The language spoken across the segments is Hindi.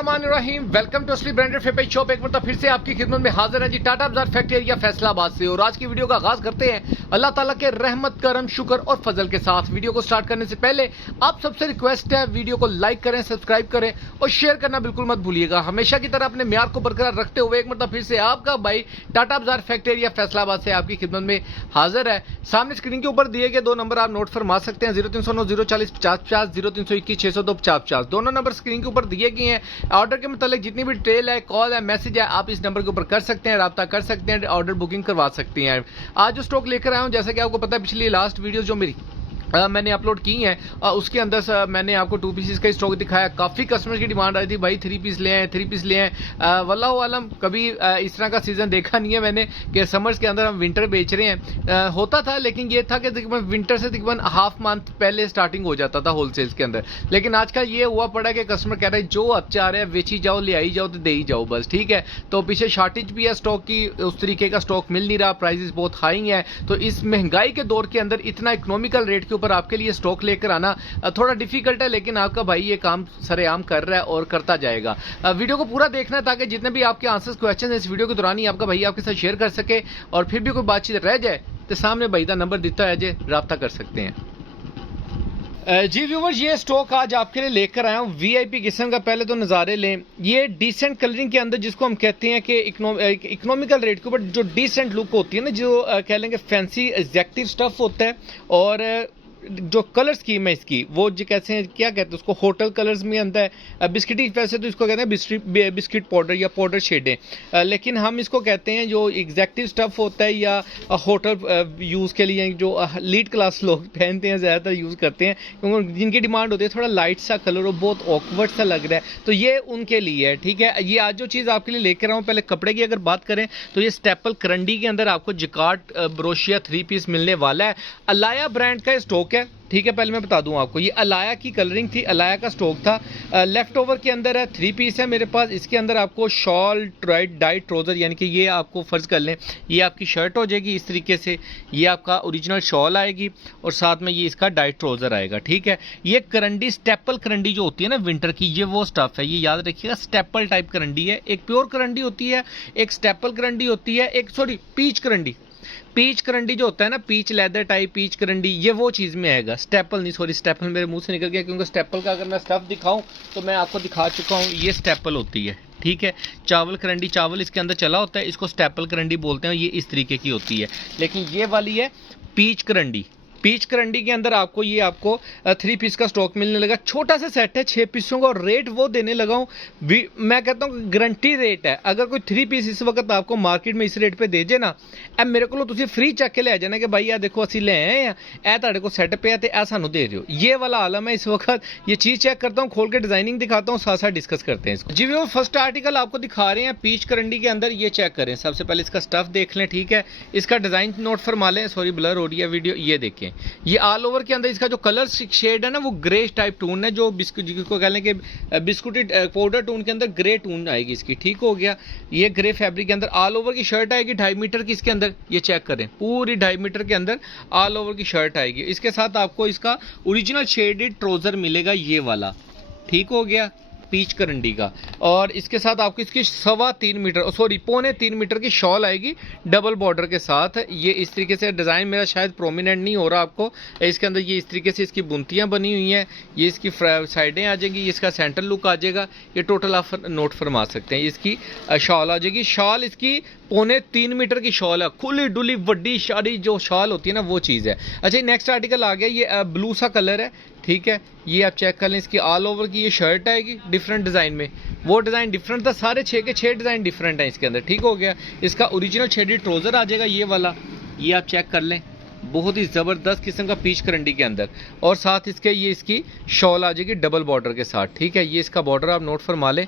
बिस्मिल्लाहिर्रहमानिर्रहीम। वेलकम टू असली ब्रांडेड फेपेज शॉप। एक बार फिर से आपकी खिदमत में हाजिर है जी टाटा बाजार फैक्ट्री एरिया फैसलाबाद से। और आज की वीडियो का आगाज करते हैं अल्लाह ताला के रहमत करम शुक्र और फजल के साथ। वीडियो को स्टार्ट करने से पहले आप सबसे रिक्वेस्ट है वीडियो को लाइक करें, सब्सक्राइब करें और शेयर करना बिल्कुल मत भूलिएगा। हमेशा की तरह अपने म्यार को बरकरार रखते हुए एक मतलब फिर से आपका भाई टाटा बाजार फैक्ट्री एरिया फैसलाबाद से आपकी खिदमत में हाजिर है। सामने स्क्रीन के ऊपर दिए गए दो नंबर आप नोट फरमा सकते हैं, 0309 040 50 0321 602 50। दोनों नंबर स्क्रीन के ऊपर दिए गए हैं। ऑर्डर के मतलब जितनी भी डिटेल है, कॉल है, मैसेज है, आप इस नंबर के ऊपर कर सकते हैं, राब्ता कर सकते हैं, ऑर्डर बुकिंग करवा सकते हैं। आज जो स्टॉक लेकर आया हूं, जैसा कि आपको पता है पिछली लास्ट वीडियो जो मेरी मैंने अपलोड की है उसके अंदर मैंने आपको 2 पीसेस का स्टॉक दिखाया। काफ़ी कस्टमर्स की डिमांड आई थी, भाई 3 पीस ले आए, 3 पीस ले आए। वल्लाहु आलम कभी इस तरह का सीज़न देखा नहीं है मैंने कि समर्स के अंदर हम विंटर बेच रहे हैं। होता था लेकिन ये था कि तकरीबन विंटर से तकरीबन हाफ मंथ पहले स्टार्टिंग हो जाता था होलसेल्स के अंदर। लेकिन आजकल ये हुआ पड़ा कि कस्टमर कह रहे हैं जो अब चाह रहे हैं बेची जाओ, ले आई जाओ, तो दे ही जाओ बस, ठीक है। तो पीछे शॉर्टेज भी है स्टॉक की, उस तरीके का स्टॉक मिल नहीं रहा, प्राइसेस बहुत हाई हैं। तो इस महंगाई के दौर के अंदर इतना इकोनॉमिकल रेट के ऊपर आपके लिए स्टॉक लेकर आना थोड़ा डिफिकल्ट है, लेकिन आपका भाई ये काम सरेआम कर रहा है और करता जाएगा। वीडियो को पूरा देखना है ताकि जितने भी आपके आंसर्स क्वेश्चन इस वीडियो के दौरान ही आपका भाई आपके साथ शेयर कर सके। और फिर भी कोई बातचीत रह जाए तो सामने भाई का नंबर दिता है जे राब्ता कर सकते हैं। जी व्यूवर्स, ये स्टॉक आज आपके लिए लेकर आया हूँ वीआईपी किस्म का। पहले तो नज़ारे लें, ये डिसेंट कलरिंग के अंदर जिसको हम कहते हैं कि इकोनॉमिकल रेट के ऊपर जो डिसेंट लुक होती है ना, जो कह लेंगे फैंसी एग्जैक्टिव स्टफ होता है। और जो कलर स्कीम है इसकी, वो जो कैसे हैं, क्या कहते हैं उसको, होटल कलर्स में आता है। बिस्किटी वैसे तो इसको कहते हैं बिस्किट पाउडर या पाउडर शेडें, लेकिन हम इसको कहते हैं जो एग्जैक्टिव स्टफ होता है या होटल यूज़ के लिए जो लीड क्लास लोग पहनते हैं, ज़्यादातर यूज़ करते हैं, क्योंकि जिनकी डिमांड होती है थोड़ा लाइट सा कलर और बहुत ऑकवर्ड सा लग रहा है, तो ये उनके लिए है, ठीक है। ये आज जो चीज़ आपके लिए लेकर आऊँ, पहले कपड़े की अगर बात करें तो ये स्टेपल करंडी के अंदर आपको जिकार्ड ब्रोशिया 3 पीस मिलने वाला है। अलाया ब्रांड का स्टॉक है, ठीक है। पहले मैं बता दूं आपको, ये अलाया की कलरिंग थी, अलाया का स्टॉक था। लेफ्ट ओवर के अंदर है, 3 पीस है मेरे पास। इसके अंदर आपको शॉल, डाइट ट्राउजर, यानी कि ये आपको फर्ज कर लें ये आपकी शर्ट हो जाएगी इस तरीके से, ये आपका ओरिजिनल शॉल आएगी और साथ में ये इसका डाइट ट्राउजर आएगा, ठीक है। ये करंडी स्टेपल करंडी जो होती है ना विंटर की, ये वो स्टफ है, ये याद रखिएगा, स्टेपल टाइप करंडी है। एक प्योर करंडी होती है, एक स्टेपल करंडी होती है, एक पीच करंडी। पीच करंडी जो होता है ना, पीच लेदर टाइप पीच करंडी, ये वो चीज़ में आएगा। स्टेपल नहीं, सॉरी स्टेपल मेरे मुंह से निकल गया, क्योंकि स्टेपल का अगर मैं स्टफ दिखाऊं तो मैं आपको दिखा चुका हूं, ये स्टेपल होती है, ठीक है। चावल करंडी, चावल इसके अंदर चला होता है, इसको स्टेपल करंडी बोलते हैं, ये इस तरीके की होती है। लेकिन ये वाली है पीच करंडी। पीच करंडी के अंदर आपको 3 पीस का स्टॉक मिलने लगा। छोटा सा सेट है 6 पीसों का, और रेट वो देने लगा हूँ, मैं कहता हूँ गारंटी रेट है। अगर कोई 3 पीस इस वक्त आपको मार्केट में इस रेट पे दे जे ना, ए मेरे को तुम फ्री चेक के ले जाना कि भाई यार देखो असं ले आए हैं, ए तुहाडे को सेट पे है, ए सानू दे रहे हो। ये वाला आलम है इस वक्त। ये चीज़ चेक करता हूँ, खोल के डिजाइनिंग दिखाता हूँ, साथ साथ डिस्कस करते हैं इसको। जी वो फर्स्ट आर्टिकल आपको दिखा रहे हैं पीच करंडी के अंदर, ये चेक करें। सबसे पहले इसका स्टफ देख लें, ठीक है। इसका डिजाइन नोट फरमा लें, सॉरी ब्लर हो रही है वीडियो, ये देखें। ये ऑल ओवर के अंदर इसका जो कलर शेड है ना, वो ग्रे टाइप टून है, जो बिस्कुट जिसको कह लें कि बिस्कुटी पाउडर टून के अंदर ग्रे टून आएगी इसकी, ठीक हो गया। ये ग्रे फैब्रिक के अंदर ऑल ओवर की शर्ट आएगी 2.5 मीटर की इसके अंदर, ये चेक करें, पूरी 2.5 मीटर के अंदर ऑल ओवर की शर्ट आएगी। इसके साथ आपको इसका ओरिजिनल शेडेड ट्राउजर मिलेगा, ये वाला, ठीक हो गया, पीच करंडी का। और इसके साथ आपको इसकी 3.25 मीटर, सॉरी 3.25 मीटर की शॉल आएगी डबल बॉर्डर के साथ। ये इस तरीके से डिज़ाइन मेरा शायद प्रोमिनेंट नहीं हो रहा आपको, इसके अंदर ये इस तरीके से इसकी बुनतियाँ बनी हुई हैं, ये इसकी साइडें आ जाएंगी, इसका सेंटर लुक आ जाएगा। ये टोटल आप नोट फरमा सकते हैं। इसकी शॉल आ जाएगी, शॉल इसकी 3.25 मीटर की शॉल है, खुली डुली वड्डी शारी जो शॉल होती है ना, वो चीज़ है। अच्छा, नेक्स्ट आर्टिकल आ गया, ये ब्लू सा कलर है, ठीक है। ये आप चेक कर लें, इसकी ऑल ओवर की ये शर्ट आएगी डिफरेंट डिज़ाइन में, वो डिज़ाइन डिफरेंट था, सारे 6 के 6 डिज़ाइन डिफरेंट हैं इसके अंदर, ठीक हो गया। इसका ओरिजिनल शेडेड ट्राउजर आ जाएगा, ये वाला, ये आप चेक कर लें, बहुत ही ज़बरदस्त किस्म का पीच करंडी के अंदर। और साथ इसके ये इसकी शॉल आ जाएगी डबल बॉर्डर के साथ, ठीक है। ये इसका बॉर्डर आप नोट फरमा लें,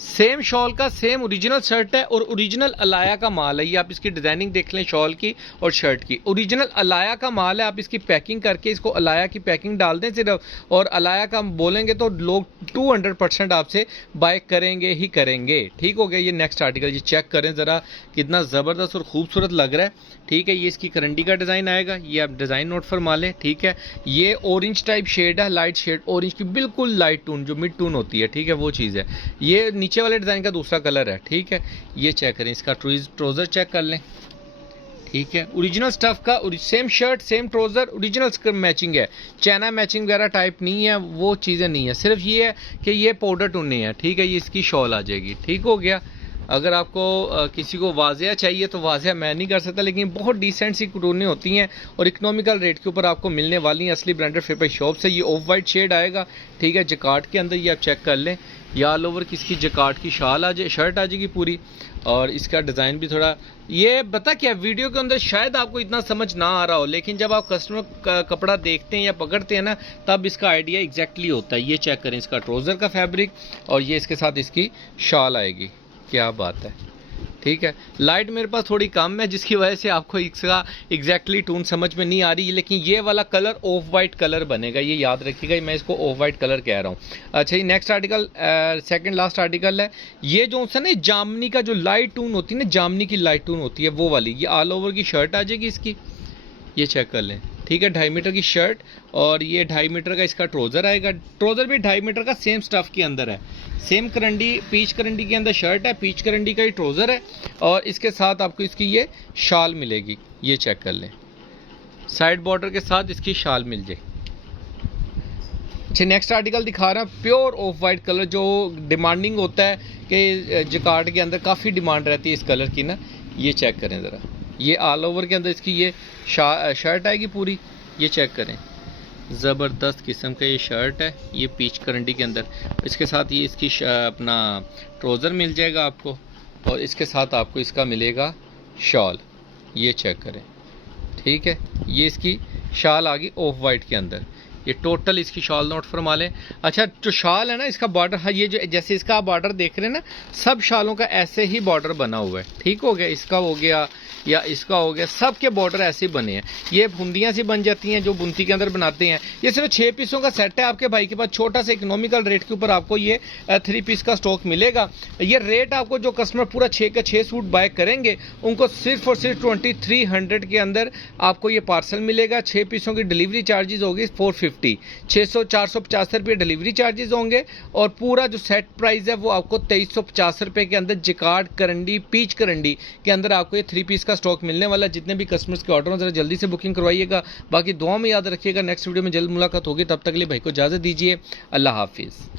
सेम शॉल का सेम ओरिजिनल शर्ट है और ओरिजिनल अलाया का माल है। ये आप इसकी डिजाइनिंग देख लें शॉल की और शर्ट की, ओरिजिनल अलाया का माल है। आप इसकी पैकिंग करके इसको अलाया की पैकिंग डाल दें सिर्फ, और अलाया का बोलेंगे तो लोग 200% आपसे बाय करेंगे ही करेंगे। ठीक हो गया। ये नेक्स्ट आर्टिकल, ये चेक करें ज़रा कितना ज़बरदस्त और खूबसूरत लग रहा है। ठीक है, ये इसकी करंडी का डिज़ाइन आएगा, ये आप डिज़ाइन नोट फरमा लें। ठीक है, ये ऑरेंज टाइप शेड है, लाइट शेड ऑरेंज की, बिल्कुल लाइट टून जो मिड टून होती है। ठीक है, वो चीज़ है। ये नीचे वाले डिज़ाइन का दूसरा कलर है। ठीक है, ये चेक करें, इसका ट्राउज़र चेक कर लें। ठीक है, ओरिजिनल स्टफ का same shirt same trouser, original matching है, चाइना मैचिंग वगैरह टाइप नहीं है, वो चीज़ें नहीं है। सिर्फ ये है कि ये पाउडर टूने है। ठीक है, ये इसकी शॉल आ जाएगी। ठीक हो गया। अगर आपको किसी को वाजिया चाहिए तो वाजिया मैं नहीं कर सकता, लेकिन बहुत डिसेंट सी टूनें होती हैं और इकोनॉमिकल रेट के ऊपर आपको मिलने वाली हैं असली ब्रांडेड फेपर शॉप से। ये ऑफ वाइट शेड आएगा। ठीक है, जकार्ड के अंदर, ये आप चेक कर लें। या ऑल ओवर किसकी जकार्ड की शाल आ जाए, शर्ट आ जाएगी पूरी, और इसका डिज़ाइन भी थोड़ा, ये बता क्या वीडियो के अंदर शायद आपको इतना समझ ना आ रहा हो, लेकिन जब आप कस्टमर का कपड़ा देखते हैं या पकड़ते हैं ना, तब इसका आइडिया एग्जैक्टली होता है। ये चेक करें, इसका ट्राउज़र का फैब्रिक और ये इसके साथ इसकी शाल आएगी। क्या बात है। ठीक है, लाइट मेरे पास थोड़ी कम है जिसकी वजह से आपको इसका एग्जैक्टली टून समझ में नहीं आ रही, लेकिन ये वाला कलर ऑफ वाइट कलर बनेगा, ये याद रखिएगा। मैं इसको ऑफ वाइट कलर कह रहा हूँ। अच्छा, ये next article second last article है। ये जो है ना जामनी का जो लाइट टून होती है ना, जामनी की लाइट टून होती है वो वाली, ये ऑल ओवर की शर्ट आ जाएगी इसकी। ये चेक कर लें। ठीक है, 2.5 मीटर की शर्ट और ये 2.5 मीटर का इसका ट्राउज़र आएगा। ट्राउज़र भी 2.5 मीटर का सेम स्टफ के अंदर है, सेम करंडी, पीच करंडी के अंदर शर्ट है, पीच करंडी का ही ट्राउज़र है, और इसके साथ आपको इसकी ये शाल मिलेगी। ये चेक कर लें, साइड बॉर्डर के साथ इसकी शाल मिल जाए। अच्छा, नेक्स्ट आर्टिकल दिखा रहा हूँ, प्योर ऑफ वाइट कलर जो डिमांडिंग होता है कि जकार्ड के अंदर काफ़ी डिमांड रहती है इस कलर की ना। ये चेक करें ज़रा, ये ऑल ओवर के अंदर इसकी ये शर्ट आएगी पूरी। ये चेक करें, ज़बरदस्त किस्म का ये शर्ट है, ये पीच करंडी के अंदर। इसके साथ ये इसकी अपना ट्राउज़र मिल जाएगा आपको, और इसके साथ आपको इसका मिलेगा शॉल। ये चेक करें। ठीक है, ये इसकी शाल आ गई ऑफ वाइट के अंदर। ये टोटल इसकी शॉल नोट फरमा लें। अच्छा, जो शाल है ना इसका बॉर्डर, हाँ, ये जो जैसे इसका आप बॉर्डर देख रहे हैं ना, सब शालों का ऐसे ही बॉर्डर बना हुआ है। ठीक हो गया, इसका हो गया या इसका हो गया, सब के बॉर्डर ऐसे ही बने हैं। ये बुंदियाँ सी बन जाती हैं जो बुनती के अंदर बनाते हैं। ये सिर्फ 6 पीसों का सेट है आपके भाई के पास, छोटा सा इकोनॉमिकल रेट के ऊपर आपको ये 3 पीस का स्टॉक मिलेगा। ये रेट आपको जो कस्टमर पूरा 6 का 6 सूट बाय करेंगे उनको सिर्फ और सिर्फ 2300 के अंदर आपको ये पार्सल मिलेगा। 6 पीसों की डिलीवरी चार्जेस होगी 450, 450 रुपये डिलीवरी चार्जेस होंगे, और पूरा जो सेट प्राइस है वो आपको 2350 रुपये के अंदर जकार्ड करंडी, पीच करंडी के अंदर आपको ये 3 पीस का स्टॉक मिलने वाला। जितने भी कस्टमर्स के ऑर्डर हो जरा जल्दी से बुकिंग करवाइएगा। बाकी दुआ में याद रखिएगा, नेक्स्ट वीडियो में जल्द मुलाकात होगी। तब तक के लिए भाई को इजाज़त दीजिए। अल्लाह हाफिज़।